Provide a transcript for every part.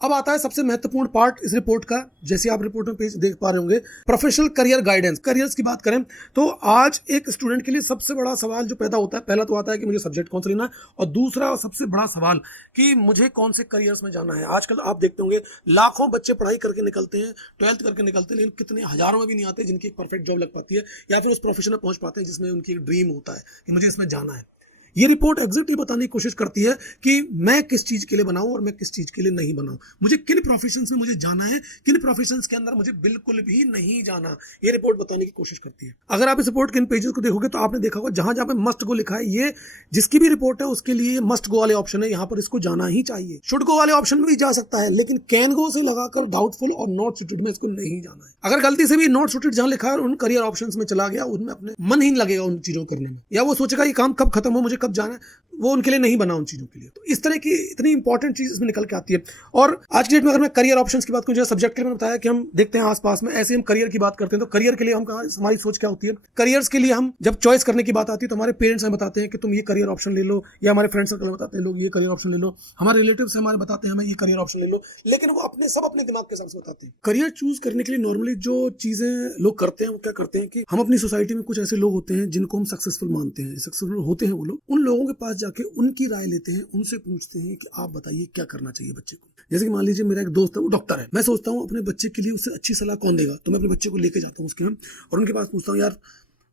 अब आता है सबसे महत्वपूर्ण पार्ट इस रिपोर्ट का। जैसे आप रिपोर्ट में पेज देख पा रहे होंगे, प्रोफेशनल करियर गाइडेंस। करियर्स की बात करें तो आज एक स्टूडेंट के लिए सबसे बड़ा सवाल जो पैदा होता है, पहला तो आता है कि मुझे सब्जेक्ट कौन सा लेना है, और दूसरा सबसे बड़ा सवाल कि मुझे कौन से करियर्स में जाना है। आजकल आप देखते होंगे लाखों बच्चे पढ़ाई करके निकलते हैं, 12th करके निकलते हैं, लेकिन कितने हजारों में भी नहीं आते जिनकी एक परफेक्ट जॉब लग पाती है या फिर उस प्रोफेशन में पहुंच पाते हैं जिसमें उनकी एक ड्रीम होता है कि मुझे इसमें जाना है। ये रिपोर्ट एग्जैक्टली बताने की कोशिश करती है कि मैं किस चीज के लिए बनाऊं और मैं किस चीज के लिए नहीं बनाऊं, मुझे किन प्रोफेशंस में मुझे जाना है, किन प्रोफेशंस के अंदर मुझे बिल्कुल भी नहीं जाना। ये रिपोर्ट बताने की कोशिश करती है। अगर आप इस रिपोर्ट के इन पेजेस को देखोगे तो आपने देखा होगा जहां जहां पे मस्ट गो लिखा है, ये जिसकी भी रिपोर्ट है उसके लिए मस्ट गो वाले ऑप्शन है, यहां पर इसको जाना ही चाहिए। शुड गो वाले ऑप्शन में भी जा सकता है, लेकिन कैन गो से लगाकर डाउटफुल और नॉट सुटेड में इसको नहीं जाना है। अगर गलती से भी नॉट सुटेड जहां लिखा है उन करियर ऑप्शंस में चला गया, उनमें अपने मन ही नहीं लगेगा उन चीजों करने में, या वो सोचेगा ये काम कब खत्म हो, मुझे कब जाना है, वो उनके लिए नहीं बना उन चीजों के लिए। तो इस तरह की इतनी इंपॉर्टेंट चीज इसमें निकल के आती है। और आज की डेट में अगर मैं करियर ऑप्शंस की बात करूं, जैसे सब्जेक्ट के लिए मैंने बताया कि हम देखते हैं आसपास में, ऐसे हम करियर की बात करते हैं तो करियर के लिए हम हमारी सोच क्या होती है। करियर्स के लिए हम जब चॉइस करने की बात आती है तो हमारे पेरेंट्स हमें बताते हैं कि तुम ये करियर ऑप्शन ले लो, या हमारे फ्रेंड सर्कल बताते हैं लोग ये करियर ऑप्शन ले लो, हमारे रिलेटिव्स हमारे बताते हैं हमें ये करियर ऑप्शन ले लो, लेकिन वो अपने दिमाग के हिसाब से बताते हैं। करियर चूज करने के लिए नॉर्मली जो चीजें लोग करते हैं वो क्या करते हैं कि हम अपनी सोसाइटी में कुछ ऐसे लोग होते हैं जिनको हम सक्सेसफुल मानते हैं, सक्सेसफुल होते हैं वो लोग, उन लोगों के पास जाके उनकी राय लेते हैं, उनसे पूछते हैं कि आप बताइए क्या करना चाहिए बच्चे को। जैसे कि मान लीजिए मेरा एक दोस्त है, वो डॉक्टर है, मैं सोचता हूँ अपने बच्चे के लिए उससे अच्छी सलाह कौन देगा, तो मैं अपने बच्चे को लेके जाता हूँ उसके यहाँ और उनके पास पूछता हूँ, यार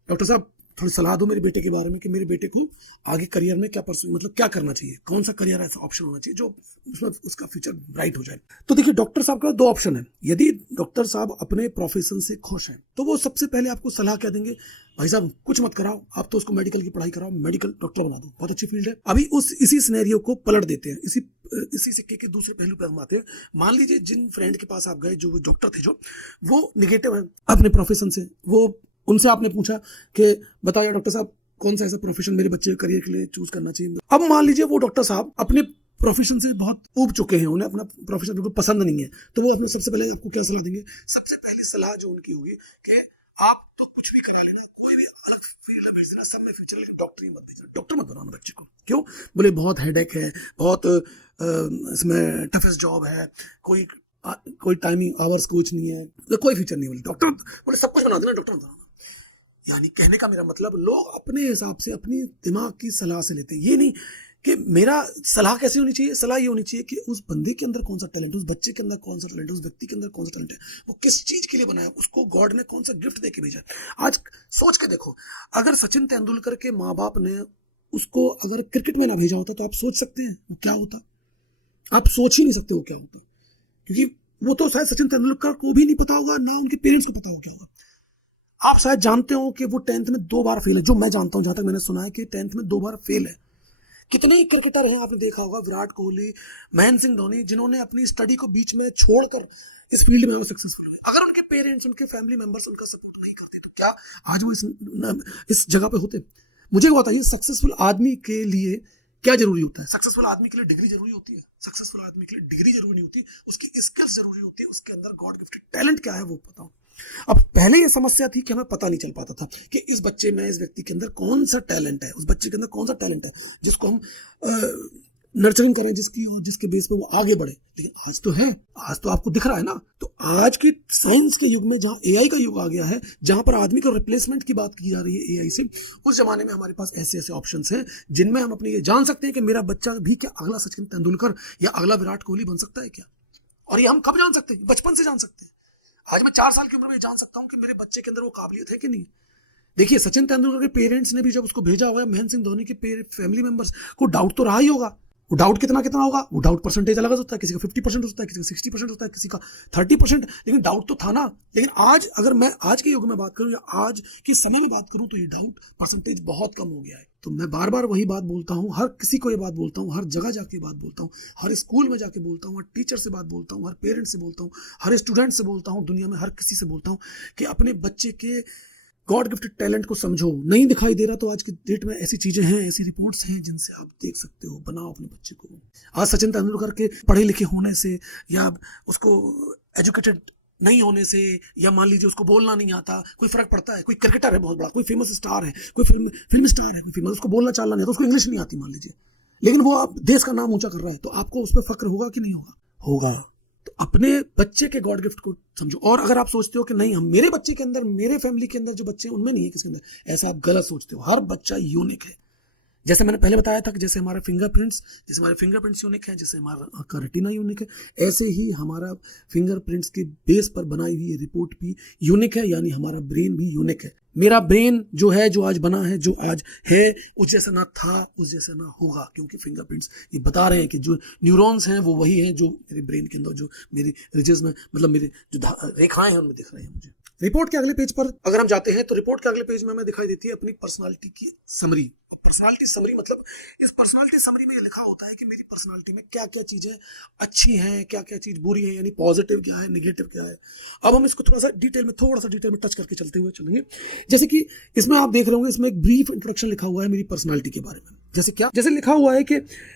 डॉक्टर साहब थोड़ी सलाह दो मेरे बेटे के बारे में कि मेरे बेटे को आगे करियर में क्या मतलब क्या करना चाहिए, कौन सा करियर ऐसा ऑप्शन होना चाहिए जो उसमें उसका फ्यूचर ब्राइट हो जाए। तो देखिए डॉक्टर साहब का 2 ऑप्शन है। यदि डॉक्टर साहब अपने प्रोफेशन से खुश हैं तो वो सबसे पहले आपको सलाह क्या देंगे, भाई साहब कुछ मत कराओ, आप तो उसको मेडिकल की पढ़ाई कराओ, मेडिकल डॉक्टर बना दो, बहुत अच्छी फील्ड है। अभी इसी सिनेरियो को पलट देते हैं, इसी सिक्के के दूसरे पहलू पे हम आते हैं। मान लीजिए जिन फ्रेंड के पास आप गए जो डॉक्टर थे, जो वो निगेटिव है अपने प्रोफेशन से, वो उनसे आपने पूछा कि बताओ यार डॉक्टर साहब कौन सा ऐसा प्रोफेशन मेरे बच्चे के करियर के लिए चूज करना चाहिए। अब मान लीजिए वो डॉक्टर साहब अपने प्रोफेशन से बहुत ऊब चुके हैं, उन्हें अपना प्रोफेशन बिल्कुल पसंद नहीं है, तो वो अपने सबसे पहले आपको क्या सलाह देंगे, सबसे पहली सलाह जो उनकी होगी कि आप तो कुछ भी करा लेना, कोई भी अलग फील्ड में भेजना, सब में फ्यूचर, लेकिन डॉक्टर मत भेजना, डॉक्टर मत बनाना बच्चे को। क्यों? बोले बहुत हेडेक है, बहुत इसमें टफेस्ट जॉब है, कोई टाइमिंग आवर्स कुछ नहीं है, कोई फ्यूचर नहीं। बोले डॉक्टर, बोले सब कुछ बना देना, डॉक्टर मत बनाना। यानी कहने का मेरा मतलब, लोग अपने हिसाब से अपनी दिमाग की सलाह से लेते हैं। ये नहीं कि मेरा सलाह कैसी होनी चाहिए, सलाह ये होनी चाहिए कि उस बंदे के अंदर कौन सा टैलेंट है, उस बच्चे के अंदर कौन सा टैलेंट है, उस व्यक्ति के अंदर कौन सा टैलेंट है, वो किस चीज के लिए बनाया, उसको गॉड ने कौन सा गिफ्ट देके भेजा। आज सोच के देखो, अगर सचिन तेंदुलकर के माँ बाप ने उसको अगर क्रिकेट में ना भेजा होता तो आप सोच सकते हैं वो क्या होता? आप सोच ही नहीं सकते वो क्या होता, क्योंकि वो तो शायद सचिन तेंदुलकर को भी नहीं पता होगा, ना उनके पेरेंट्स को पता होगा क्या होगा। आप शायद जानते हो कि वो 10th में 2 बार फेल है, जो मैं जानता हूं, जहां तक मैंने सुना है कि 10th में 2 बार फेल है। कितने ही क्रिकेटर हैं आपने देखा होगा, विराट कोहली, महेंद्र सिंह धोनी, जिन्होंने अपनी स्टडी को बीच में छोड़कर इस फील्ड में सक्सेसफुल हुए। अगर उनके पेरेंट्स, उनके फैमिली मेंबर्स उनका सपोर्ट नहीं करते तो क्या आज वो इस जगह पे होते? मुझे बताइए, सक्सेसफुल आदमी के लिए क्या जरूरी होता है? सक्सेसफुल आदमी के लिए डिग्री जरूरी होती है? सक्सेसफुल आदमी के लिए डिग्री जरूरी नहीं होती, उसकी स्किल्स जरूरी होती है, उसके अंदर गॉड गिफ्टेड टैलेंट क्या है वो बताओ। अब पहले ये समस्या थी कि हमें पता नहीं चल पाता था कि इस बच्चे में, इस व्यक्ति के अंदर कौन सा टैलेंट है, उस बच्चे के अंदर कौन सा टैलेंट है जिसको हम नर्चरिंग करें, जिसकी और जिसके बेस पे वो आगे बढ़े। लेकिन आज तो है, आज तो आपको दिख रहा है ना। तो आज की साइंस के युग में, जहां एआई का युग आ गया है, जहां पर आदमी को रिप्लेसमेंट की बात की जा रही है एआई से, उस जमाने में हमारे पास ऐसे ऐसे ऑप्शंस हैं जिनमें हम अपने ये जान सकते हैं कि मेरा बच्चा भी क्या अगला सचिन तेंदुलकर या अगला विराट कोहली बन सकता है क्या। और ये हम कब जान सकते हैं? बचपन से जान सकते हैं। आज मैं 4 साल की उम्र में जान सकता हूं कि मेरे बच्चे के अंदर वो काबिलियत है कि नहीं। देखिए सचिन तेंदुलकर के पेरेंट्स ने भी जब उसको भेजा होगा, महेंद्र सिंह धोनी के फैमिली मेंबर्स को डाउट तो रहा ही होगा। वो डाउट कितना कितना होगा, वो डाउट परसेंटेज अलग होता है, किसी का 50% होता है, किसी का 60% होता है, किसी का 30%, लेकिन डाउट तो था ना। लेकिन आज अगर मैं आज के युग में बात करूं या आज के समय में बात करूं तो ये डाउट परसेंटेज बहुत कम हो गया है। तो मैं बार बार वही बात बोलता हूं, हर किसी को ये बात बोलता हूं, हर जगह जाके बात बोलता हूं, हर स्कूल में जाके बोलता हूं, हर टीचर से बात बोलता हूं, हर पेरेंट से बोलता हूं, हर स्टूडेंट से बोलता हूं, दुनिया में हर किसी से बोलता हूं कि अपने बच्चे के गॉड गिफ्टेड टैलेंट को समझो। नहीं दिखाई दे रहा तो आज की डेट में ऐसी चीजें हैं, ऐसी रिपोर्ट्स हैं जिनसे आप देख सकते हो। बनाओ अपने बच्चे को। आज सचिन तेंदुलकर के पढ़े लिखे होने से या उसको एजुकेटेड नहीं होने से, या मान लीजिए उसको बोलना नहीं आता, कोई फर्क पड़ता है? कोई क्रिकेटर है बहुत बड़ा, कोई फेमस स्टार है, कोई फिल्म स्टार है, फेमस, उसको बोलना चालना नहीं आता, उसको इंग्लिश नहीं आती मान लीजिए, लेकिन वो आप देश का नाम ऊंचा कर रहा है, तो आपको उस पर फक्र होगा कि नहीं होगा? होगा। अपने बच्चे के गॉड गिफ्ट को समझो। और अगर आप सोचते हो कि नहीं, हम मेरे बच्चे के अंदर, मेरे फैमिली के अंदर जो बच्चे हैं उनमें नहीं है किसी के अंदर, ऐसा आप गलत सोचते हो। हर बच्चा यूनिक है। जैसे मैंने पहले बताया था कि जैसे हमारे फिंगरप्रिंट्स यूनिक है, जैसे हमारा रेटिना यूनिक है, ऐसे ही हमारा फिंगरप्रिंट्स के बेस पर बनाई हुई रिपोर्ट भी यूनिक है, यानी हमारा ब्रेन भी यूनिक है। मेरा ब्रेन जो है, जो आज बना है, जो आज है, उस जैसा ना था, उस जैसा ना होगा, क्योंकि फिंगरप्रिंट्स ये बता रहे हैं कि जो न्यूरॉन्स हैं वो वही हैं जो मेरे ब्रेन के अंदर, जो मेरी रिजेस में, मतलब मेरे जो रेखाएं हैं उनमें दिख रहे हैं मुझे। रिपोर्ट के अगले पेज पर अगर हम जाते हैं तो रिपोर्ट के अगले पेज में हमें दिखाई देती है अपनी पर्सनालिटी की समरी। पर्सनालिटी समरी मतलब इस पर्सनालिटी समरी में ये लिखा होता है कि मेरी पर्सनालिटी में क्या क्या चीजें अच्छी हैं, क्या क्या चीज बुरी है, यानी पॉजिटिव क्या है, नेगेटिव क्या है। अब हम इसको थोड़ा सा डिटेल में टच करके चलते हुए चलेंगे। जैसे कि इसमें आप देख रहे होंगे, इसमें एक ब्रीफ इंट्रोडक्शन लिखा हुआ है मेरी पर्सनालिटी के बारे में। जैसे क्या, जैसे लिखा हुआ है कि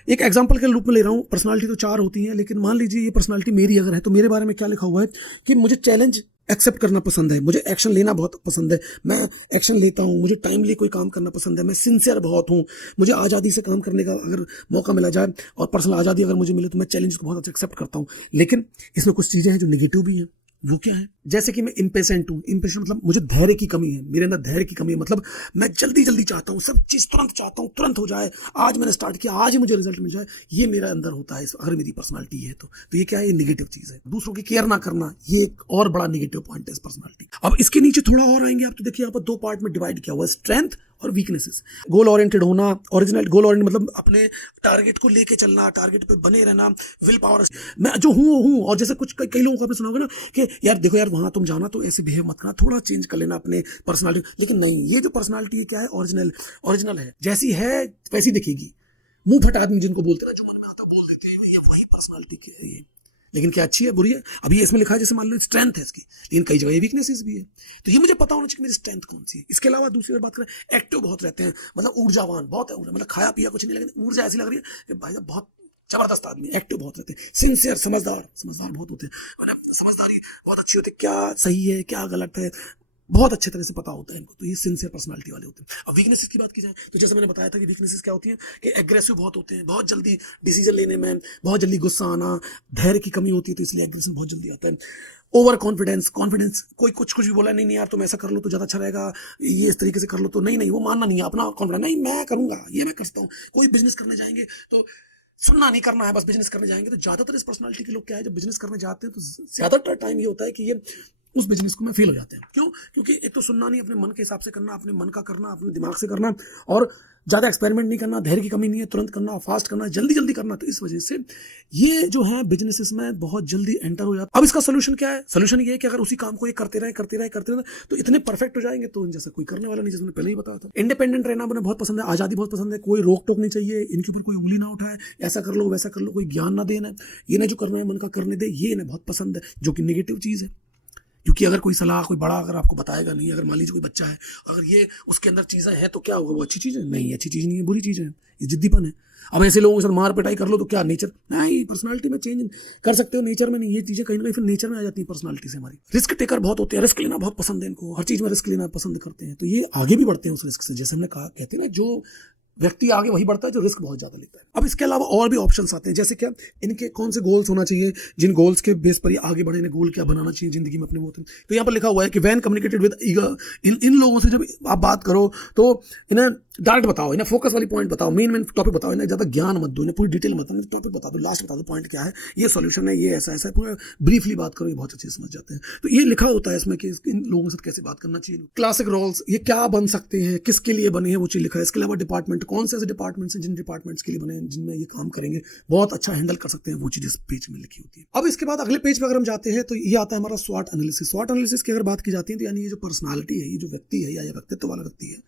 एक एग्जांपल के रूप में ले रहा हूँ, पर्सनालिटी तो 4 होती हैं, लेकिन मान लीजिए ये पर्सनालिटी मेरी अगर है तो मेरे बारे में क्या लिखा हुआ है कि मुझे चैलेंज एक्सेप्ट करना पसंद है, मुझे एक्शन लेना बहुत पसंद है, मैं एक्शन लेता हूँ, मुझे टाइमली कोई काम करना पसंद है, मैं सिंसियर बहुत हूँ, मुझे आज़ादी से काम करने का अगर मौका मिला जाए और पर्सनल आज़ादी अगर मुझे मिले तो मैं चैलेंज को बहुत अच्छा एक्सेप्ट करता हूँ। लेकिन इसमें कुछ चीज़ें हैं जो नेगेटिव भी हैं। वो क्या है? जैसे कि मैं इम्पेशेंट हूँ। इम्पेशेंट मतलब मुझे धैर्य की कमी है, मेरे अंदर धैर्य की कमी है, मतलब मैं जल्दी जल्दी चाहता हूँ, सब चीज़ तुरंत चाहता हूँ, तुरंत हो जाए, आज मैंने स्टार्ट किया, आज ही मुझे रिजल्ट मिल जाए, ये मेरा अंदर होता है अगर मेरी पर्सनालिटी है तो ये क्या है? ये नेगेटिव चीज़ है। दूसरों की केयर ना करना, ये एक और बड़ा नेगेटिव पॉइंट है इस पर्सनालिटी। अब इसके नीचे थोड़ा और आएंगे आप तो देखिए, यहाँ पर 2 पार्ट में डिवाइड किया हुआ है, स्ट्रेंथ और वीकनेसेस। गोल ओरिएंटेड होना, ओरिजिनल गोल ओरिएंटेड मतलब अपने टारगेट को लेके चलना, टारगेट पे बने रहना, विल पावर, मैं जो हूँ। और जैसे कुछ कई लोगों को आपने सुना होगा ना कि यार देखो यार, वहां तुम जाना तो ऐसे बिहेव मत करना, थोड़ा चेंज कर लेना अपने पर्सनालिटी। लेकिन नहीं, ये जो पर्सनालिटी है क्या है? ओरिजिनल है, जैसी है वैसी दिखेगी। मुंह फटा आदमी जिनको बोलते हैं ना, जो मन में आता बोल देते हैं, ये वही पर्सनालिटी की है ये। लेकिन क्या अच्छी है बुरी है? अभी इसमें लिखा है जैसे मान लो स्ट्रेंथ है इसकी, लेकिन कई जगह ये वीकनेसेस भी है। तो ये मुझे पता होना चाहिए कि मेरी स्ट्रेंथ कौन सी है। इसके अलावा दूसरी बात करें, एक्टिव बहुत रहते हैं, मतलब ऊर्जावान बहुत है, मतलब खाया पिया कुछ नहीं, लेकिन ऊर्जा ऐसी लग रही है कि भाई साहब बहुत जबरदस्त आदमी, एक्टिव बहुत रहते हैं। सिंसियर, समझदार बहुत होते हैं, मतलब समझदारी बहुत अच्छी होती है, क्या सही है क्या गलत है बहुत अच्छे तरह से पता होता है इनको। तो ये सिंसियर पर्सनालिटी वाले होते हैं। अब वीकनेसेस की बात की जाए तो जैसे मैंने बताया था कि वीकनेसेस क्या होती हैं कि एग्रेसिव बहुत होते हैं, बहुत जल्दी डिसीजन लेने में, बहुत जल्दी गुस्सा आना, धैर्य की कमी होती है तो इसलिए एग्रेशन बहुत जल्दी आता है। ओवर कॉन्फिडेंस, कोई कुछ भी बोला, नहीं यार तुम ऐसा कर लो तो ज़्यादा अच्छा रहेगा, ये इस तरीके से कर लो, तो नहीं वो मानना नहीं है, अपना कॉन्फिडेंस, नहीं मैं करूंगा, ये मैं करता हूँ। कोई बिजनेस करने जाएंगे तो सुनना नहीं करना है, बस बिजनेस करने जाएंगे। तो ज्यादातर इस पर्सनालिटी के लोग क्या है, जब बिजनेस करने जाते हैं तो ज्यादातर टाइम ये होता है कि ये उस बिजनेस को में फेल हो जाते हैं। क्यों? क्योंकि एक तो सुनना नहीं, अपने मन के हिसाब से करना, अपने मन का करना, अपने दिमाग से करना, और ज़्यादा एक्सपेरिमेंट नहीं करना, धैर्य की कमी नहीं है, तुरंत करना, फास्ट करना, जल्दी करना। तो इस वजह से ये जो है बिजनेसेस में बहुत जल्दी एंटर हो जाता है। अब इसका सोल्यूशन क्या है? सोल्यूशन ये है कि अगर उसी काम को ये करते रहे तो इतने परफेक्ट हो जाएंगे तो इन जैसा कोई करने वाला नहीं, जैसे मैंने पहले ही बताया था। इंडिपेंडेंट रहना मुझे बहुत पसंद है, आज़ादी बहुत पसंद है, कोई रोक टोक नहीं चाहिए, इनके ऊपर कोई उंगली ना उठाए, ऐसा कर लो वैसा कर लो, कोई ज्ञान ना देना, ये ना जो करना है मन का करने दे, ये इन्हें बहुत पसंद है, जो कि नेगेटिव चीज़ है। क्योंकि अगर कोई सलाह कोई बड़ा अगर आपको बताएगा नहीं, अगर मान लीजिए कोई बच्चा है, अगर ये उसके अंदर चीज़ें हैं तो क्या होगा? वो अच्छी चीज़ है? नहीं, अच्छी चीज़ नहीं है, बुरी चीज़ है, ये जिद्दीपन है। अब ऐसे लोगों के साथ मार पिटाई कर लो तो क्या नेचर नहीं, पर्सनालिटी में चेंज कर सकते हो, नेचर में नहीं। ये चीज़ें कहीं ना कहीं फिर नेचर में आ जाती है पर्सनालिटी से हमारी। रिस्क टेकर बहुत होते हैं, रिस्क लेना बहुत पसंद है इनको, हर चीज़ में रिस्क लेना पसंद करते हैं, तो ये आगे भी बढ़ते हैं उस रिस्क से। जैसे हमने कहा, कहते हैं ना, जो व्यक्ति आगे वही बढ़ता है जो रिस्क बहुत ज्यादा लेता है। अब इसके अलावा और भी ऑप्शंस आते हैं, जैसे क्या इनके कौन से गोल्स होना चाहिए, जिन गोल्स के बेस पर ये आगे बढ़े, गोल क्या बनाना चाहिए जिंदगी में अपने वो। तो यहाँ पर लिखा हुआ है कि व्हेन कम्युनिकेटेड विद ईगर, इन लोगों से जब आप बात करो तो इन्हें डायरेक्ट बताओ, इन्हें फोकस वाली पॉइंट बताओ, मेन टॉपिक बताओ, इन्हें ज्यादा ज्ञान मत दो, इन्हें पूरी डिटेल मत दो, टॉपिक बता दो, लास्ट बता दो पॉइंट क्या है, ये सॉल्यूशन है, ये ऐसा है, पूरा ब्रीफली बात करो, ये बहुत अच्छे से समझ जाते हैं। तो ये लिखा होता है इसमें कि इन लोगों के साथ कैसे बात करना चाहिए। क्लासिक रोल्स, ये क्या बन सकते हैं, किसके लिए बने हैं, वो चीज लिखा है। इसके अलावा डिपार्टमेंट, कौन से ऐसे डिपार्टमेंट जिन डिपार्टमेंट्स के लिए बने हैं, जिनमें ये काम करेंगे, बहुत अच्छा हैंडल कर सकते हैं, वो चीज इस पेज में लिखी होती है। अब इसके बाद अगले पेज पे अगर हम जाते हैं तो ये आता है हमारा स्वॉट एनालिसिस। स्वॉट एनालिसिस की अगर बात की जाती है तो यानी ये जो पर्सनालिटी है, ये जो व्यक्ति है या व्यक्तित्व वाला व्यक्ति है,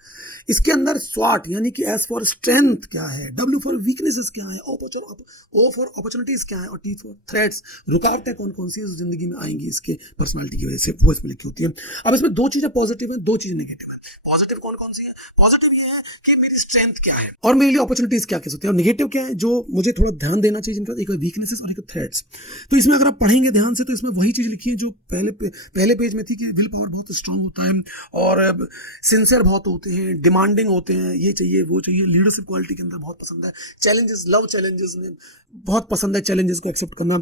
इसके अंदर स्वॉट यानी कि एस फॉर स्ट्रेंथ क्या है, डब्ल्यू फॉर वीकनेसेस क्या है, ओ फॉर अपॉर्चुनिटीज क्या है, और टी फॉर थ्रेट्स, रुकावटें कौन कौन सी जिंदगी में आएंगी इसके पर्सनालिटी की वजह से, वो इसमें लिखी होती है। अब इसमें 2 चीजें पॉजिटिव है, 2 चीजें नेगेटिव है। पॉजिटिव कौन कौन सी है? पॉजिटिव ये है कि मेरी स्ट्रेंथ क्या है और मेरे लिए अपॉर्चुनिटीज क्या कह सकते हैं और नेगेटिव क्या है जो मुझे थोड़ा ध्यान देना चाहिए, जिनका एक वीकनेसेस और एक थ्रेड्स। तो इसमें अगर आप पढ़ेंगे ध्यान से तो इसमें वही चीज लिखी है जो पहले पेज में थी कि विल पावर बहुत स्ट्रांग होता है और सिंसियर बहुत होते हैं, डिमांडिंग होते हैं, ये चाहिए वो चाहिए, लीडरशिप क्वालिटी के अंदर बहुत पसंद है, चैलेंजेस लव चैलेंजेस में बहुत पसंद है, चैलेंजेस को एक्सेप्ट करना,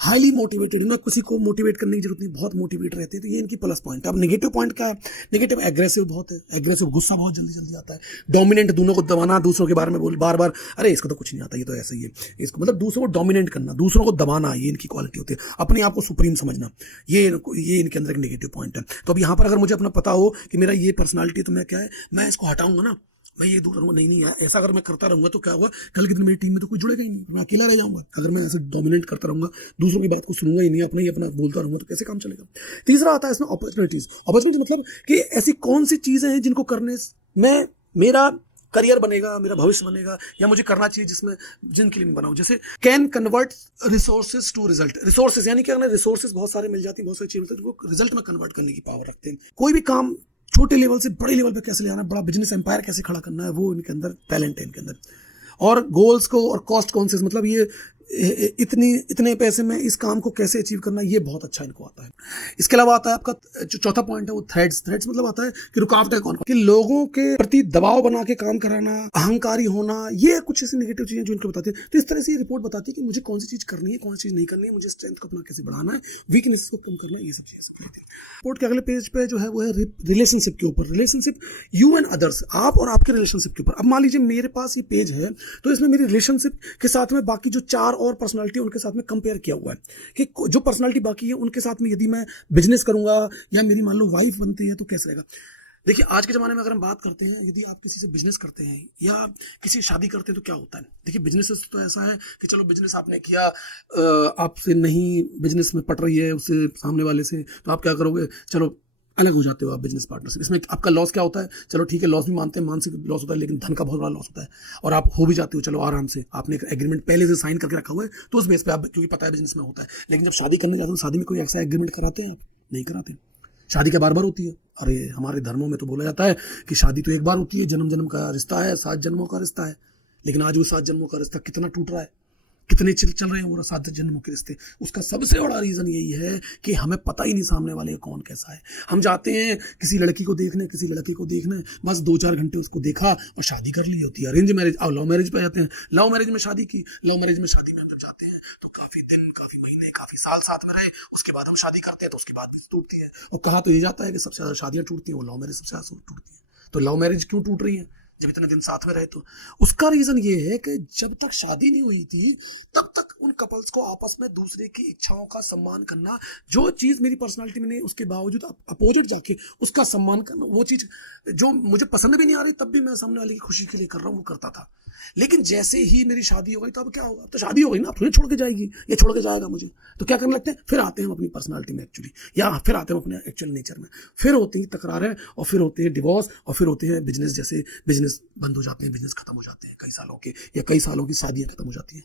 हाईली मोटिवेटेड ना, किसी को मोटिवेट करने की जरूरत नहीं, बहुत मोटिवेट रहते हैं, तो ये इनकी प्लस पॉइंट है। अब नेगेटिव पॉइंट क्या है? नेगेटिव एग्रेसिव बहुत है, एग्रेसिव गुस्सा बहुत जल्दी जल्दी आता है, डोमिनेंट दोनों को दबाना, दूसरों के बारे में बोल बार बार अरे इसको तो कुछ नहीं आता, ये तो ऐसा ही है, इसको मतलब दूसरों को डोमिनेट करना, दूसरों को दबाना, ये इनकी क्वालिटी होती है, अपने आप को सुप्रीम समझना, ये इनके अंदर एक नेगेटिव पॉइंट है। तो अब यहाँ पर अगर मुझे अपना पता हो कि मेरा ये पर्सनालिटी तो मैं क्या है, मैं इसको हटाऊंगा ना, मैं ये दूर रहूंगा, नहीं ऐसा अगर मैं करता रहूंगा तो क्या होगा, कल के दिन मेरी टीम में तो कोई जुड़ेगा ही नहीं, मैं अकेला रह जाऊंगा। अगर मैं ऐसे डोमिनेट करता रहूंगा, दूसरों की बात को सुनूंगा ही नहीं, अपना ही अपना बोलता रहूंगा, तो कैसे काम चलेगा। तीसरा आता है इसमें अपॉर्चुनिटीज। अपॉर्चुनिटी मतलब कि ऐसी कौन सी चीजें हैं जिनको करने में मेरा करियर बनेगा, मेरा भविष्य बनेगा, या मुझे करना चाहिए जिसमें जिनके लिए मैं बनाऊं। जैसे can convert resources to result. Resources यानी क्या, रिसोर्सेज बहुत सारे मिल जाती हैं, बहुत सारी चीजें मिलती हैं, वो रिजल्ट में कन्वर्ट करने की पावर रखते हैं। कोई भी काम छोटे लेवल से बड़े लेवल पे कैसे ले आना, बड़ा बिजनेस एम्पायर कैसे खड़ा करना है, वो इनके अंदर टैलेंट है इनके अंदर। और गोल्स को और कॉस्ट कॉन्शियस, मतलब ये इतने पैसे में इस काम को कैसे अचीव करना, ये बहुत अच्छा इनको आता है। इसके अलावा आता है आपका जो चौथा पॉइंट है वो थ्रेड्स। थ्रेड्स मतलब आता है कि रुकावटें कौन, कि लोगों के प्रति दबाव बना के काम कराना, अहंकारी होना, ये कुछ ऐसी नेगेटिव चीजें जो इनको बताती है। तो इस तरह से ये रिपोर्ट बताती है कि मुझे कौन सी चीज करनी है, कौन सी चीज नहीं करनी है, मुझे स्ट्रेंथ को अपना कैसे बढ़ाना है, वीकनेस को कम करना है, ये सब चीजें। रिपोर्ट के अगले पेज पे जो है वो है रिलेशनशिप के ऊपर। रिलेशनशिप यू एंड अदर्स, आप और आपके रिलेशनशिप के ऊपर। अब मान लीजिए मेरे पास ये पेज है, तो इसमें मेरी रिलेशनशिप के साथ में बाकी जो 4 और पर्सनालिटी उनके साथ में कंपेयर किया हुआ है कि जो पर्सनालिटी बाकी है उनके साथ में यदि मैं बिजनेस करूंगा या मेरी मान लो वाइफ बनती है तो कैसे रहेगा। देखिए आज के ज़माने में अगर हम बात करते हैं, यदि आप किसी से बिजनेस करते हैं या किसी से शादी करते हैं तो क्या होता है। देखिए बिजनेस तो ऐसा है कि चलो बिजनेस आपने किया, आपसे नहीं बिजनेस में पट रही है उससे सामने वाले से, तो आप क्या करोगे, चलो अलग हो जाते हो आप बिजनेस पार्टनरशिप। इसमें आपका लॉस क्या होता है, चलो ठीक है लॉस भी मानते हैं, मानसिक लॉस होता है, लेकिन धन का बहुत बड़ा लॉस होता है। और आप हो भी जाते हो, चलो आराम से, आपने एक एग्रीमेंट पहले से साइन करके रखा हुआ है, तो उस बेस पे आप, क्योंकि पता है बिजनेस में होता है। लेकिन जब शादी करने जाते हो, शादी में कोई ऐसा एग्रीमेंट कराते हैं आप? नहीं कराते। शादी क्या बार बार होती है? अरे हमारे धर्मों में तो बोला जाता है कि शादी तो एक बार होती है, जन्म जन्म का रिश्ता है, 7 जन्मों का रिश्ता है। लेकिन आज वो 7 जन्मों का रिश्ता कितना टूट रहा है, कितने चल रहे हैं वो 7 जन्मों के रिश्ते। उसका सबसे बड़ा रीजन यही है कि हमें पता ही नहीं सामने वाले कौन कैसा है। हम जाते हैं किसी लड़की को देखने, किसी लड़के को देखने, बस 2-4 घंटे उसको देखा और शादी कर ली होती है। अरेंज मैरिज और लव मैरिज पे जाते हैं, लव मैरिज में शादी की, लव मैरिज में शादी में हम जब जाते हैं तो काफी दिन, काफी महीने, काफी साल साथ में रहे, उसके बाद हम शादी करते हैं तो उसके बाद टूटती है। और कहा तो ये जाता है कि सबसे ज्यादा शादियां टूटती हैं, वो लव मैरिज सबसे ज्यादा टूटती है। तो लव मैरिज क्यों टूट रही है जब इतने दिन साथ में रहे? तो उसका रीजन ये है कि जब तक शादी नहीं हुई थी तब तक उन कपल्स को आपस में दूसरे की इच्छाओं का सम्मान करना, जो चीज मेरी पर्सनालिटी में नहीं उसके बावजूद अपोजिट जाके उसका सम्मान करना, वो चीज जो मुझे पसंद भी नहीं आ रही तब भी मैं सामने वाले की खुशी के लिए कर रहा हूँ, वो करता था। लेकिन जैसे ही मेरी शादी हो गई तो अब क्या होगा, अब तो शादी हो गई ना, अब थोड़ी छोड़ के जाएगी या छोड़ के जाएगा मुझे, तो क्या करने लगते हैं, फिर आते हैं हम अपनी पर्सनालिटी में एक्चुअली, या फिर आते हैं अपने एक्चुअल नेचर में, फिर होती है तकरारें और फिर होते हैं डिवोर्स और फिर होते हैं बिजनेस, जैसे बिजनेस बंद हो जाते हैं, बिजनेस खत्म हो जाते हैं कई सालों के, या कई सालों की शादियां खत्म हो जाती हैं।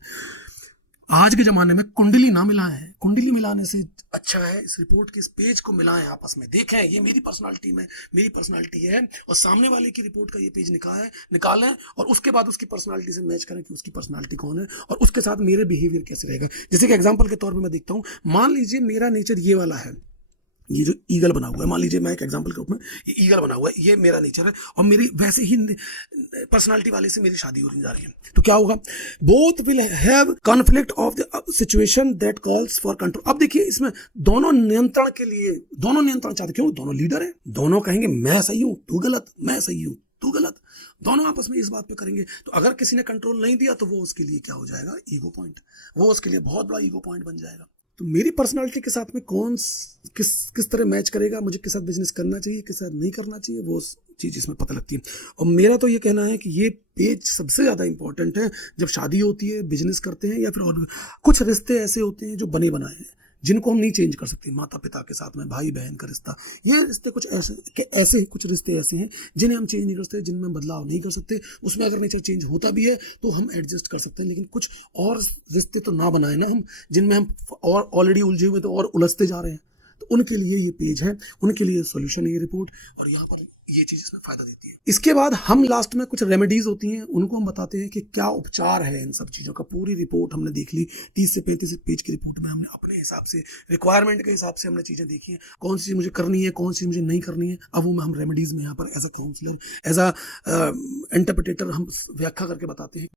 आज के जमाने में कुंडली ना मिला है, कुंडली मिलाने से अच्छा है इस रिपोर्ट के इस पेज को मिलाएं आपस में, देखें ये मेरी पर्सनालिटी में मेरी पर्सनालिटी है और सामने वाले की रिपोर्ट का ये पेज निकालें और उसके बाद उसकी पर्सनालिटी से मैच करें कि उसकी पर्सनालिटी कौन है और उसके साथ मेरे बिहेवियर कैसे रहेगा। जैसे कि एग्जांपल के तौर पे मैं देखता हूं, मान लीजिए मेरा नेचर ये वाला है, ये जो ईगल बना हुआ है, मान लीजिए मैं एक एग्जांपल के रूप में, ये ईगल बना हुआ है, ये मेरा नेचर है और मेरी वैसे ही पर्सनालिटी वाले से मेरी शादी होने जा रही है, तो क्या होगा, both will have conflict of the situation that calls for control. अब देखिए इसमें दोनों नियंत्रण के लिए, दोनों नियंत्रण चाहते, क्यों, दोनों लीडर है, दोनों कहेंगे मैं सही हूं तू गलत, मैं सही हूं तू गलत, दोनों आपस में इस बात पे करेंगे। तो अगर किसी ने कंट्रोल नहीं दिया तो वो उसके लिए क्या हो जाएगा, ईगो पॉइंट, वो उसके लिए बहुत बड़ा ईगो पॉइंट बन जाएगा। तो मेरी पर्सनालिटी के साथ में कौन किस तरह मैच करेगा, मुझे किस साथ बिजनेस करना चाहिए, किस साथ नहीं करना चाहिए, वो चीज़ इसमें पता लगती है। और मेरा तो ये कहना है कि ये पेज सबसे ज़्यादा इंपॉर्टेंट है जब शादी होती है, बिजनेस करते हैं, या फिर और कुछ रिश्ते ऐसे होते हैं जो बने बनाए हैं जिनको हम नहीं चेंज कर सकते, माता पिता के साथ में, भाई बहन का रिश्ता, ये रिश्ते कुछ ऐसे कुछ रिश्ते ऐसे हैं जिन्हें हम चेंज नहीं कर सकते, जिनमें बदलाव नहीं कर सकते। उसमें अगर नेचर चेंज होता भी है तो हम एडजस्ट कर सकते हैं, लेकिन कुछ और रिश्ते तो ना बनाए ना हम, जिनमें हम और ऑलरेडी उलझे हुए तो और उलझते जा रहे हैं, तो उनके लिए ये पेज है, उनके लिए सॉल्यूशन है ये रिपोर्ट, और यहाँ पर ये चीज इसमें फायदा देती है। इसके बाद हम लास्ट में कुछ रेमेडीज होती हैं, उनको हम बताते हैं कि क्या उपचार है इन सब चीजों का। पूरी रिपोर्ट हमने देख ली, 30 से 35 पेज की रिपोर्ट में हमने अपने हिसाब से, रिक्वायरमेंट के हिसाब से हमने चीजें देखी हैं, कौन सी चीज मुझे करनी है, कौन सी मुझे नहीं करनी है। अब वो हम रेमेडीज में यहाँ पर as a counsellor, as a interpreter हम व्याख्या करके बताते हैं